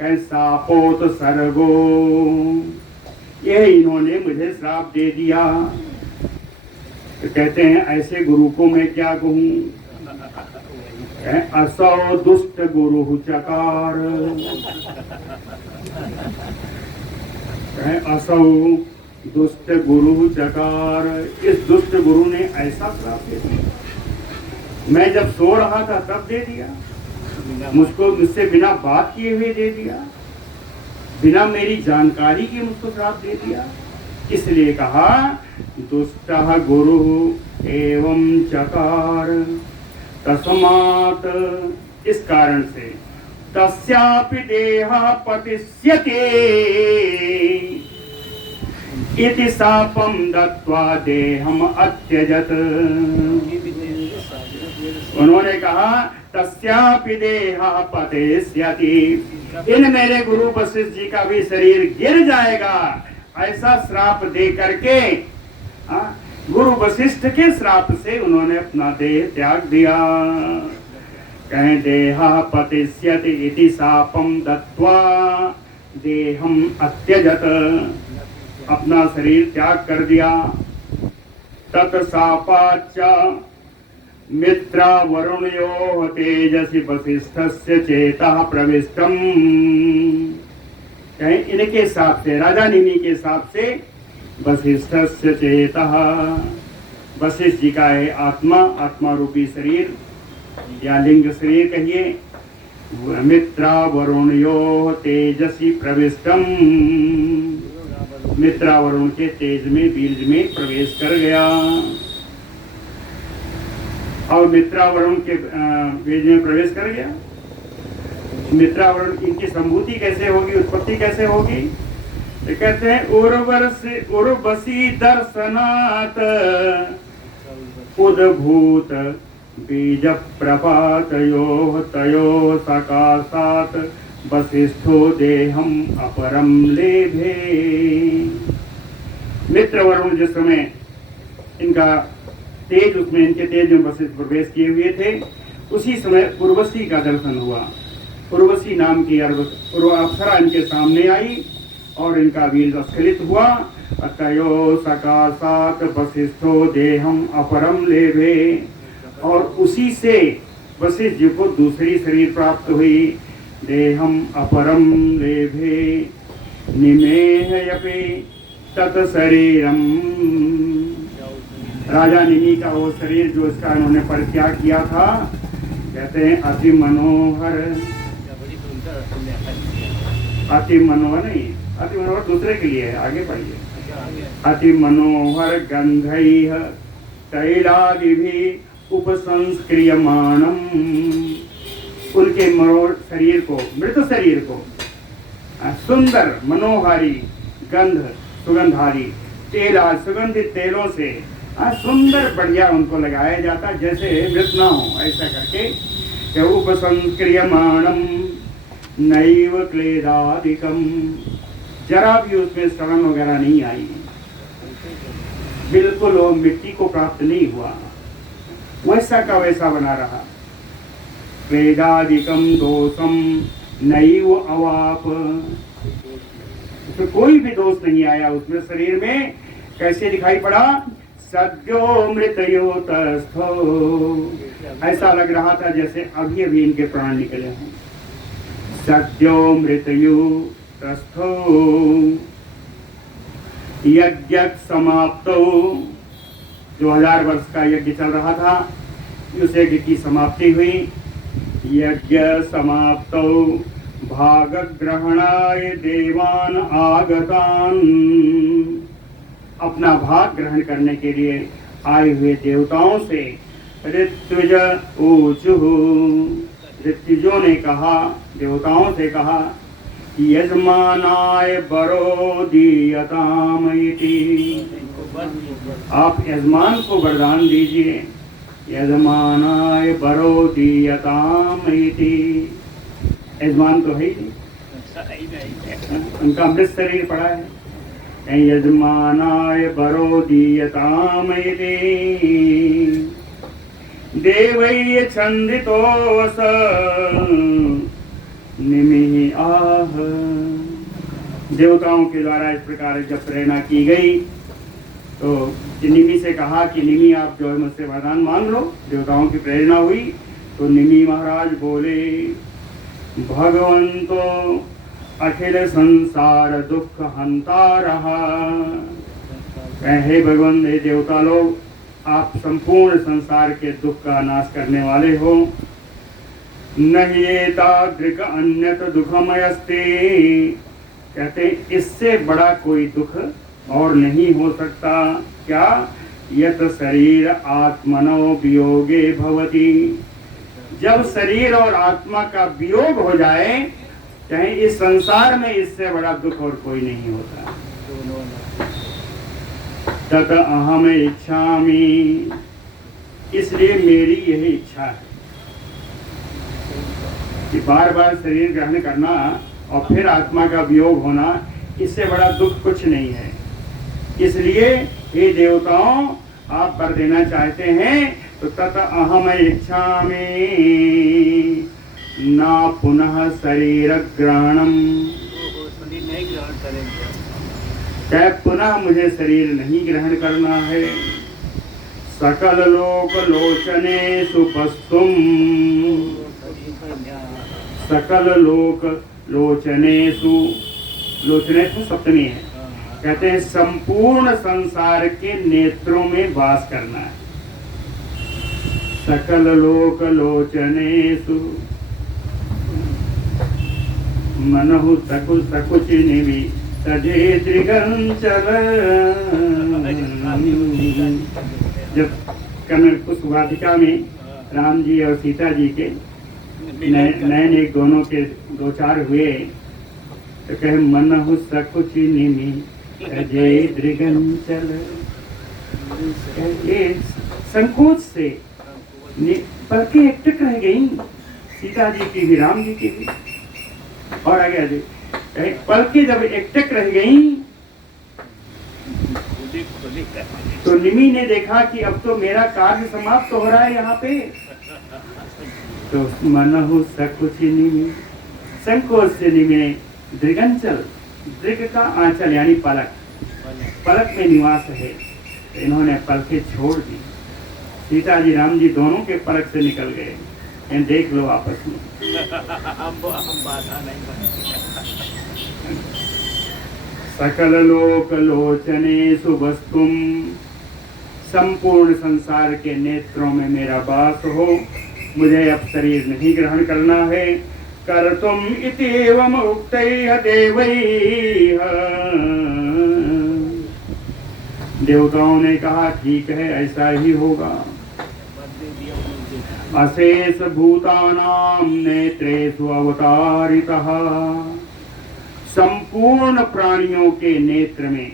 शापोत सर्गो, यह इन्होंने मुझे श्राप दे दिया। तो कहते हैं ऐसे गुरु को मैं क्या कहूँ, असौ दुष्ट गुरु चकार, असौ दुष्ट गुरु चकार, इस दुष्ट गुरु ने ऐसा श्राप दे दिया। मैं जब सो रहा था तब दे दिया, मुझसे बिना बात किए हुए दे दिया, बिना मेरी जानकारी के मुझको श्राप दे दिया। इसलिए कहा दुष्टः गुरु एवं चकार, तस्मात् इस कारण से, तस्यापि देहः पतिष्यते इति शापं दत्वा देहम अत्यजत, उन्होंने कहा तस्यापि देहः पतिष्यति, इन मेरे गुरु वशिष्ठ जी का भी शरीर गिर जाएगा, ऐसा श्राप दे करके गुरु वशिष्ठ के श्राप से उन्होंने अपना देह त्याग दिया। कहें देहा पतिष्यति इति शापम दत्वा देहम अत्यजत, अपना शरीर त्याग कर दिया। तत्शापाच्च मित्रा वरुणयोः तेजसि वसिष्ठस्य चेतः प्रविष्टम, कहें इनके साथ से, राजा निमि के साथ से वसिष्ठस्य चेतः, वशिष्ठ जी का है आत्मा, आत्मा रूपी शरीर या लिंग शरीर कहिए, मित्रा वरुणयोः तेजसि प्रविष्टम, मित्रा वरुण के तेज में, बीज में प्रवेश कर गया। और मित्रा वरुण के बीज में प्रवेश कर गया। मित्रा वरुण इनकी संभूति कैसे होगी, उत्पत्ति कैसे होगी? तो कहते हैं उर्वशी दर्शनात् उद्भूत बीज प्रपातयोः तयोः सकाशात् वसिष्ठो देहम अपरम लेभे। मित्र वरुण जिस समय इनका तेज उसमें इनके तेज में वशिष्ठ प्रवेश किए हुए थे, उसी समय उर्वशी का दर्शन हुआ। उर्वशी नाम की अप्सरा इनके सामने आई और इनका वीर स्खलित हुआ। अतयो सकाशात् वसिष्ठो देहम अपरम लेभे, और उसी से वशिष्ठ जी को दूसरी शरीर प्राप्त हुई। देहम अपरम लेभे निमेहयपि तत् शरीरम। राजा निमि का वो शरीर जो इसका उन्होंने परित्याग किया था, कहते हैं अति मनोहर। अति मनोहर नहीं, अति मनोहर दूसरे के लिए है, आगे पढ़िए। अति मनोहर गंधैः तैलादिभिः उपसंस्क्रियमाणम्। उनके मनोहर शरीर को, मृत शरीर को सुंदर मनोहारी गंध, सुगंधारी तेल, सुगंधित तेलों से सुंदर बढ़िया उनको लगाया जाता, जैसे मृत ना हो, ऐसा करके। उपसंस्क्रियमाणम नैव क्लेदादिकम, जरा भी उसमें सड़न वगैरह नहीं आई, बिल्कुल वो मिट्टी को प्राप्त नहीं हुआ, वैसा का वैसा बना रहा। क्लेदादिकम दोषम नैव अवाप, तो कोई भी दोष नहीं आया उसमें शरीर में। कैसे दिखाई पड़ा? सद्यो मृतयोतस्थो, ऐसा लग रहा था जैसे अभी अभी इनके प्राण निकले हों। सद्यो मृतयोतस्थो यज्ञ समाप्तो, 2000 वर्ष का यज्ञ चल रहा था, उस यज्ञ की समाप्ति हुई। यज्ञ समाप्तो भागग्रहणाय देवान आगतान, अपना भाग ग्रहण करने के लिए आए हुए देवताओं से ऋत्विज ऊचुः, ऋत्विजों ने कहा, देवताओं से कहा, यजमानाय वरो दीयताम इति, आप यजमान को वरदान दीजिए। यजमानाय वरो दीयताम इति, यजमान तो है ही नहीं, उनका मृत शरीर पड़ा है। यजमानाय वरो दीयताम इति देवैः छन्दितोऽस निमिः आह। देवताओं के द्वारा इस प्रकार जब प्रेरणा की गई तो निमि से कहा कि निमि आप जो है मुझसे वरदान मांग लो। देवताओं की प्रेरणा हुई तो निमि महाराज बोले, भगवंतो अखिल संसार दुख हंता रहा। हे भगवान, हे देवता लोग, आप संपूर्ण संसार के दुख का नाश करने वाले हो। नहीं एतादृक अन्यत दुखमयस्ते, कहते इससे बड़ा कोई दुख और नहीं हो सकता। क्या? यत शरीर आत्मनो वियोगे भवति, जब शरीर और आत्मा का वियोग हो जाए, चाहे इस संसार में इससे बड़ा दुख और कोई नहीं होता। तत अहम इच्छामि, इसलिए मेरी यही इच्छा है कि बार बार शरीर ग्रहण करना और फिर आत्मा का वियोग होना, इससे बड़ा दुख कुछ नहीं है। इसलिए हे देवताओं, आप वर देना चाहते हैं तो तत अहम इच्छामि ना पुनः शरीर ग्रहणम, क्या पुनः मुझे शरीर नहीं ग्रहण करना है। सकल लोक लोचने सुपस्तुम, सकल लोक लोचनेसु, लोचनेसु सप्तमी है, कहते हैं संपूर्ण संसार के नेत्रों में वास करना है। सकल लोक लोचनेसु मनहु सकुल सकुच निवि तजे दृगंचल। जब कनक पुष्पवाटिका में राम जी और सीता जी के नए दोनों के दो चार हुए तो कहे मनहु सकुच निमि तजे दृगंचल। ये संकोच से पलकें एकटक रह गई, सीता जी की भी, राम जी की भी। और आगे आगे पलकें जब एकटक रह गई तो निमि ने देखा कि अब तो मेरा कार्य समाप्त हो रहा है यहाँ पे। तो मनहु सकुचि निमि, संकोच से निमि ने दृगंचल, दृग का आंचल यानी पलक, पलक में निवास है, तो इन्होंने पलकें छोड़ दी। सीता जी राम जी दोनों के पलक से निकल गए। इन देख लो आपस में। हम बाधा नहीं सकल लोक लोचने सुवस्तुम, संपूर्ण संसार के नेत्रों में मेरा वास हो, मुझे अब शरीर नहीं ग्रहण करना है। कर तुम इतम उक्त देवैः, देवताओं ने कहा ठीक है ऐसा ही होगा। अशेष भूतानां नेत्रेषु अवतारितः, संपूर्ण प्राणियों के नेत्र में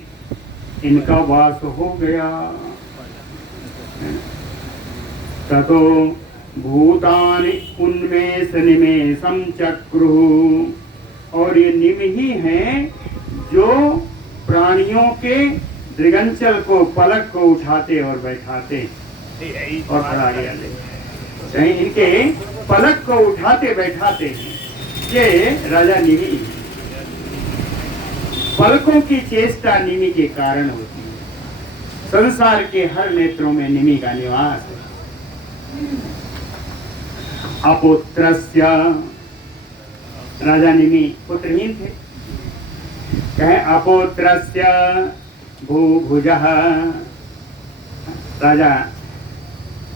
इनका वास हो गया। ततो भूतानि उन्मेष निमेषं चक्रुः, और ये निम ही हैं जो प्राणियों के दृगंचल को, पलक को उठाते और बैठाते और खड़ा गया ले, इनके पलक को उठाते बैठाते हैं। ये राजा निमि, पलकों की चेष्टा निमि के कारण होती है। संसार के हर नेत्रों में निमि का निवास है। अपुत्रस्य, राजा निमि पुत्रहीन थे, कहे अपुत्रस्य भूभुजः, राजा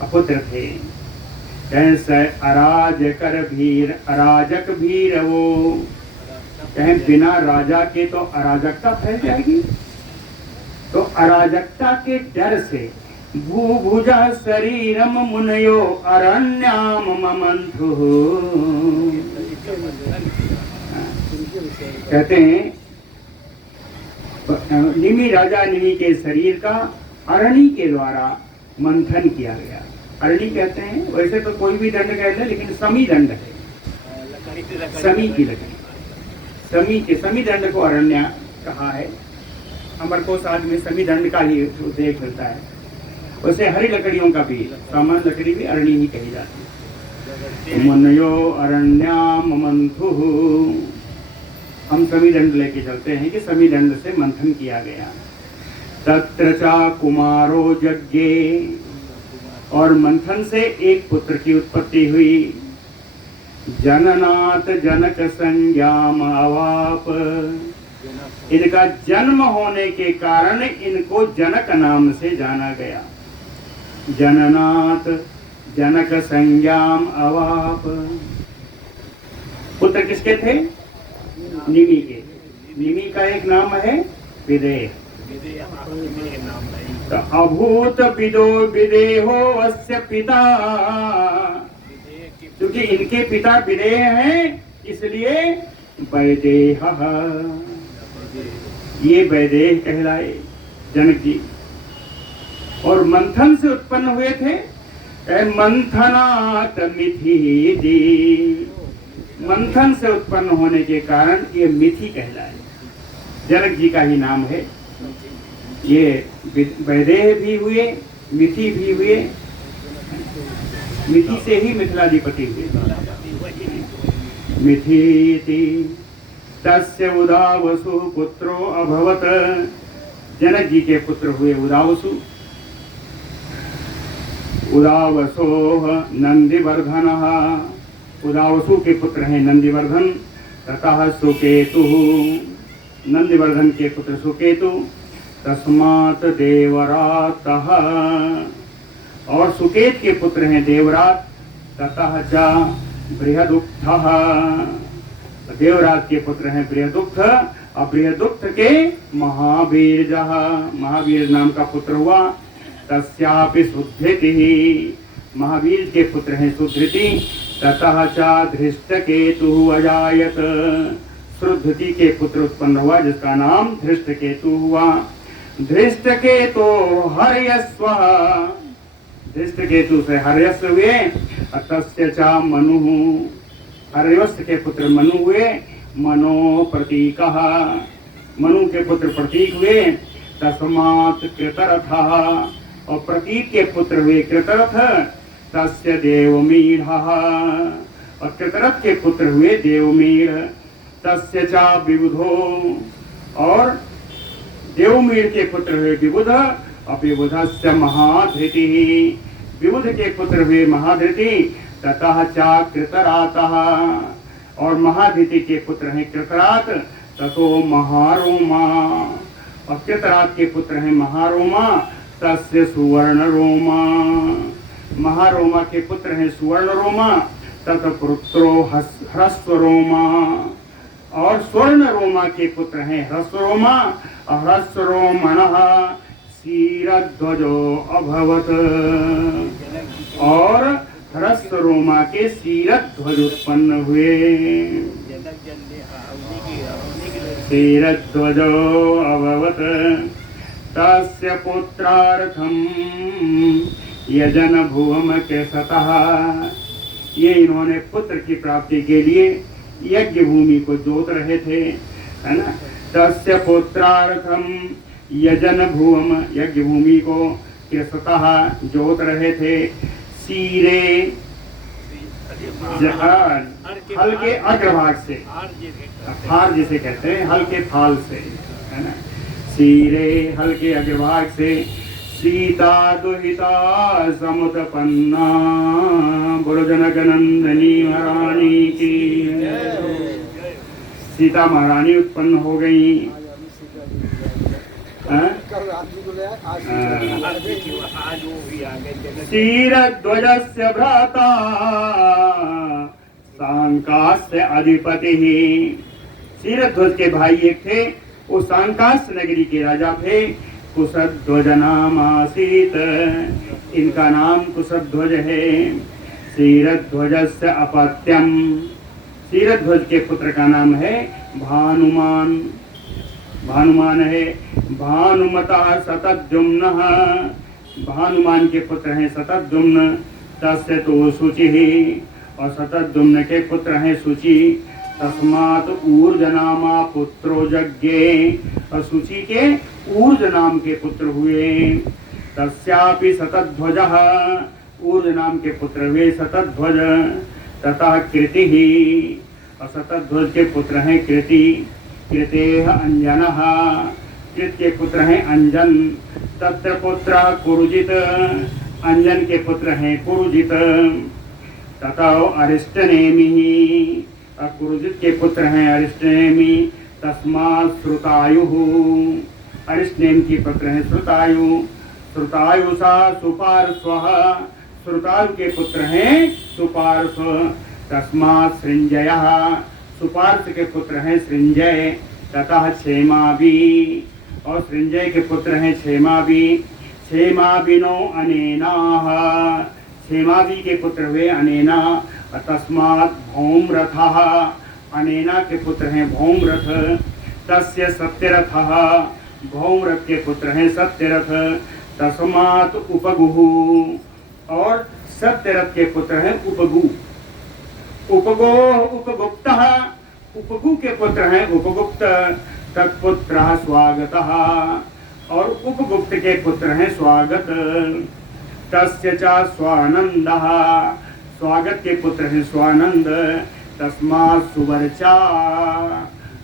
अपुत्र थे। कहे अराजक भीर वो, कहे बिना राजा के तो अराजकता फैल जाएगी, तो अराजकता के डर से भूभुजा शरीरम मुनयो अरण्याम ममंथु, कहते हैं निमि, राजा निमि के शरीर का अरणी के द्वारा मंथन किया गया। अरणी कहते हैं, वैसे तो कोई भी दंड कहते हैं, लेकिन समी दंड है, समी की लकड़ी, समी दंड को अरण्य कहा है। अमरकोश आदि में समी दंड का ही उल्लेख मिलता है। वैसे हरी लकड़ियों का भी, सामान्य लकड़ी भी अरणी ही कही जाती है। मुनयो अरण्याम मंथु, हम समी दंड लेके चलते हैं कि समी दंड से मंथन किया गया। तत्र चा कुमारो यज्ञे, और मंथन से एक पुत्र की उत्पत्ति हुई। जननाथ जनक संज्ञाम अवाप, इनका जन्म होने के कारण इनको जनक नाम से जाना गया। जननाथ जनक संज्ञाम अवाप, पुत्र किसके थे? निमि के। निमि का एक नाम है विदेह, तो अभूत विदो विदेहो अस्य पिता, क्योंकि इनके पिता विदेह हैं इसलिए वैदेह, ये वैदेह कहलाए जनक जी। और मंथन से उत्पन्न हुए थे, मंथनात् मिथि, मंथन से उत्पन्न होने के कारण ये मिथि कहलाए, जनक जी का ही नाम है। ये वैदेह भी हुए, मिथि भी हुए, मिथि से ही मिथिलाधिपति हुए। मिथीति तस्य उदावसु पुत्रो अभवत, जनक जी के पुत्र हुए उदावसु। उदावसोः नंदिवर्धनः, उदावसु के पुत्र हैं नंदिवर्धन। ततः सुकेतुः, नंदिवर्धन के पुत्र सुकेतु। तस्मात् देवरातः, और सुकेत के पुत्र हैं देवरात। ततः च बृहदुक्थः, देवरात के पुत्र हैं बृहदुक्थ, और बृहदुक्थ के महावीरजः, महावीर नाम का पुत्र हुआ। तस्यापि सुधृतिः, महावीर के पुत्र हैं सुधृति। ततः च धृष्टकेतुः अजायत, सुधृति के पुत्र उत्पन्न हुआ जिसका नाम धृष्टकेतु हुआ। धृष्टकेतो हर्यस्व, धृष्ट केतु से हर्यस्थ हुए। तस्य चा मनु, हर्यस्थ के पुत्र मनु हुए। मनो प्रतीकः, मनु के पुत्र प्रतीक हुए। तस्मात् कृतरथः, और प्रतीक के पुत्र हुए कृतरथ। तस्य देवमीढः, और कृतरथ के पुत्र हुए देवमीढ़। तस्य चा विबुधो, और देवमीढ़ के पुत्र हुए विबुध। और विबुधस्य महाधृति, विबुध के पुत्र हुए महाधृति। ततः चा कृतरातः, और महाधृति के पुत्र हैं कृतरात। ततो महारोमा, और कृतरात के पुत्र हैं महारोमा। तस्य सुवर्णरोमा, महारोमा के पुत्र हैं सुवर्णरोमा। तत पुत्रो ह्रस्वरोमा, और स्वर्ण रोमा के पुत्र हैं ह्रस्वरोमा। ह्रस्वरोमणः क्षीरध्वजो अभवत्, और ह्रस्वरोमा के क्षीरध्वज उत्पन्न हुए। क्षीरध्वजो अभवत्। तस्य पुत्रार्थं यजन भुवम के सतः, ये इन्होंने पुत्र की प्राप्ति के लिए यज्ञ भूमि को जोत रहे थे, है ना। तस्य पुत्रार्थम यजन भूम, यज्ञ भूमि को के सतः जोत रहे थे। सीरे, हल के अग्रभाग से, हार जिसे कहते हैं, हल के फाल से, है ना। सीरे, हल के अग्रभाग से। सीता दुहिता समुत्पन्ना, बोलो जनक नंदनी महारानी की। सीता महारानी उत्पन्न हो गई। क्षीरध्वजस्य भ्राता सांकास्य अधिपति। क्षीरध्वज के भाई एक थे, वो सांकास्य नगरी के राजा थे। कुशध्वज नाम आसीत, इनका नाम कुशध्वज है। क्षीरध्वजस्य अपत्यम, क्षीरध्वज के पुत्र का नाम है भानुमान, भानुमान है। भानुमता शतद्युम्नः, भानुमान के पुत्र हैं शतद्युम्न। तस्य तो शुचि, और शतद्युम्न के पुत्र हैं शुचि। तस्मात् ऊर्ज नामा पुत्रो यज्ञे, और शुचि के ऊर्ज नाम के पुत्र हुए। तस्यापि शतध्वजः, ऊर्ज नाम के पुत्र हुए शतध्वज। ततः कृतिः, और शतध्वज के पुत्र हैं कृति। कृतेः अंजनः, कृत के पुत्र हैं अंजन। तत्र पुत्र कुरुजित, अंजन के पुत्र हैं कुरुजित। तथा अरिष्टनेमिः, और कुरुजित के पुत्र हैं अरिष्टनेमि। तस्मात् श्रुतायुः, अरिष्टनेम के पुत्र हैं श्रुतायु। श्रुतायुषा सुपार्श्वः, श्रुतायु के पुत्र हैं सुपार्श्व। तस्मात् सृंजयः, सुपार्श्व के पुत्र हैं सृंजय। ततः क्षेमाभि, और सृंजय के पुत्र हैं क्षेमाभि। क्षेमाभिनो अनेनाः, क्षेमाभि के पुत्र हुए अनेना। तस्मात् भौमरथः, अनेना के पुत्र हैं भौमरथ। तस्य सत्यरथः, भौमरथ के पुत्र हैं सत्यरथ। तस्मात् उपगुः, और सत्यरथ के पुत्र हैं उपगु। उपगो उपगुप्तः, उपगु के पुत्र हैं उपगुप्त। तत्पुत्रः स्वागतः, और उपगुप्त के पुत्र हैं स्वागत। तस्य च स्वानंदः, स्वागत के पुत्र हैं स्वानंद। तस्मात् सुवर्चा,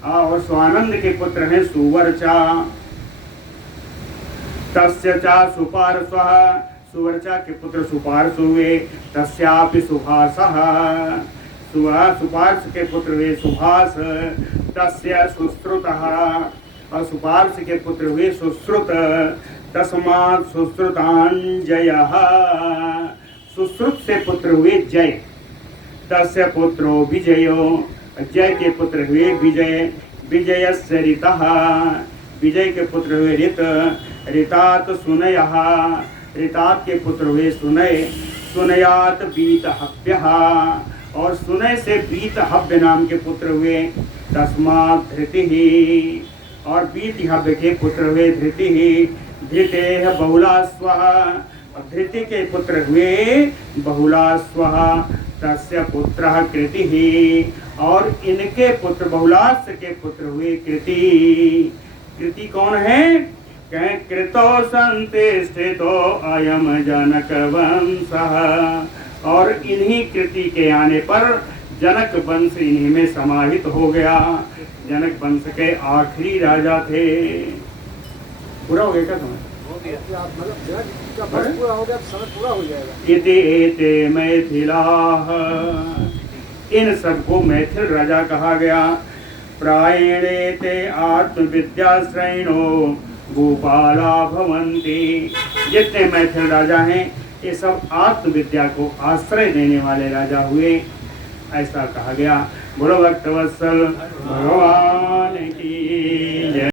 और स्वानंद के पुत्र हैं सुवर्चा। तस्य च सुपार्श्वः, सुवर्चा के पुत्र सुपार्श्व हुए। तस्यापि सुभासः, सुपार्श्व के पुत्र हुए सुभास। तस्य सुश्रुतः, और सुपार्श्व के पुत्र हुए सुश्रुत। तस्मात् सुश्रुतांजयः, सुश्रुत से पुत्र हुए जय। तस्य पुत्रो विजयो, जय के पुत्र हुए विजय। विजयस्य ऋतः, विजय के पुत्र हुए ऋत। ऋतात् सुनयः, ऋतात् के पुत्र हुए सुनय। सुनयात् बीतहव्यः, और सुनय से बीतहव्य नाम के पुत्र हुए। तस्मात् धृतिः, और बीतहव्य के पुत्र हुए धृतिः। धृतेः बहुलास्वः, धृति के पुत्र हुए बहुलास्वः तस्य पुत्रः कृतिः, और इनके पुत्र बहुलास्व के पुत्र हुए कृति। कृति कौन है? कहें कृतो संतिष्ठितो अयम जनक वंशः, और इन्हीं कृति के आने पर जनक वंश इन्हीं में समाहित हो गया। जनक वंश के आखिरी राजा थे। पूरा हो गया क्या तुम्हें? पूरा हो गया तो समय पूरा हो जाएगा। इति एते मैथिलाः, इन सबको मैथिल राजा कहा गया। प्रायणे ते आत्मविद्याश्रयिणो गोपाला भवन्ति, जितने मैथिल राजा हैं ये सब आत्मविद्या को आश्रय देने वाले राजा हुए, ऐसा कहा गया। बोलो भक्तवत्सल भगवान की जय।